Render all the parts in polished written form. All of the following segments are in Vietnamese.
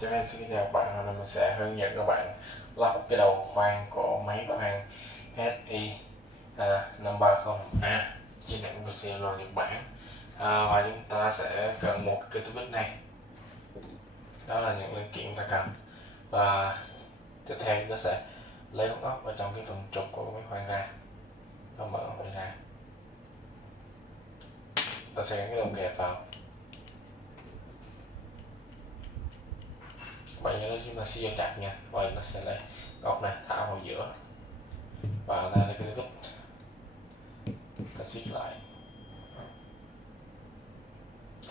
cho nên xin chào các bạn, hôm nay mình sẽ hướng dẫn các bạn lắp cái đầu khoan của máy khoan HI 530A trên hãng Bushido Nhật Bản. Và chúng ta sẽ cần một cái túi bích này, đó là những linh kiện chúng ta cần. Và tiếp theo chúng ta sẽ lấy con ốc ở trong cái phần trục của máy khoan ra, nó mở ốc này ra, ta sẽ gắn cái đầu kẹp vào. Vậy đó chúng ta sẽ vô chặt nha, và nó sẽ lấy ốc này thả vào giữa và ra lấy cái vít, ta siết lại.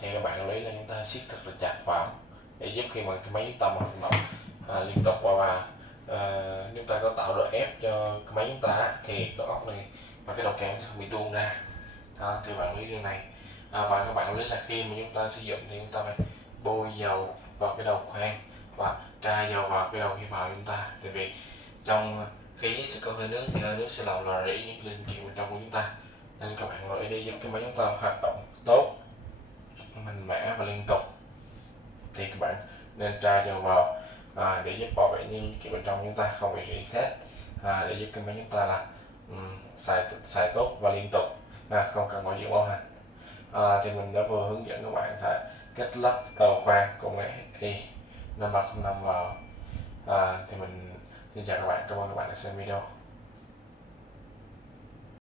Thì các bạn lưu ý là chúng ta siết thật là chặt vào để giúp khi mà cái máy chúng ta hoạt động liên tục và chúng ta có tạo độ ép cho cái máy chúng ta thì cái ốc này và cái đầu kèm sẽ không bị tuôn ra. Đó, thì bạn lưu ý điều này. Và các bạn lưu ý là khi mà chúng ta sử dụng thì chúng ta phải bôi dầu vào cái đầu khoan và tra dầu vào cái đầu khi vào chúng ta, tại vì trong khí sẽ có hơi nước thì hơi nước sẽ làm rò rỉ những linh kiện bên trong của chúng ta, nên các bạn lưu ý để giúp cái máy chúng ta hoạt động tốt, mạnh mẽ và liên tục thì các bạn nên tra dầu vào để giúp bảo vệ những linh kiện bên trong chúng ta không bị reset, để giúp cái máy chúng ta là xài tốt và liên tục, không cần bảo dưỡng bảo hành. Thì mình đã vừa hướng dẫn các bạn cách lắp đầu khoan của máy HI 530 vào. Thì mình xin chào các bạn, cảm ơn các bạn đã xem video.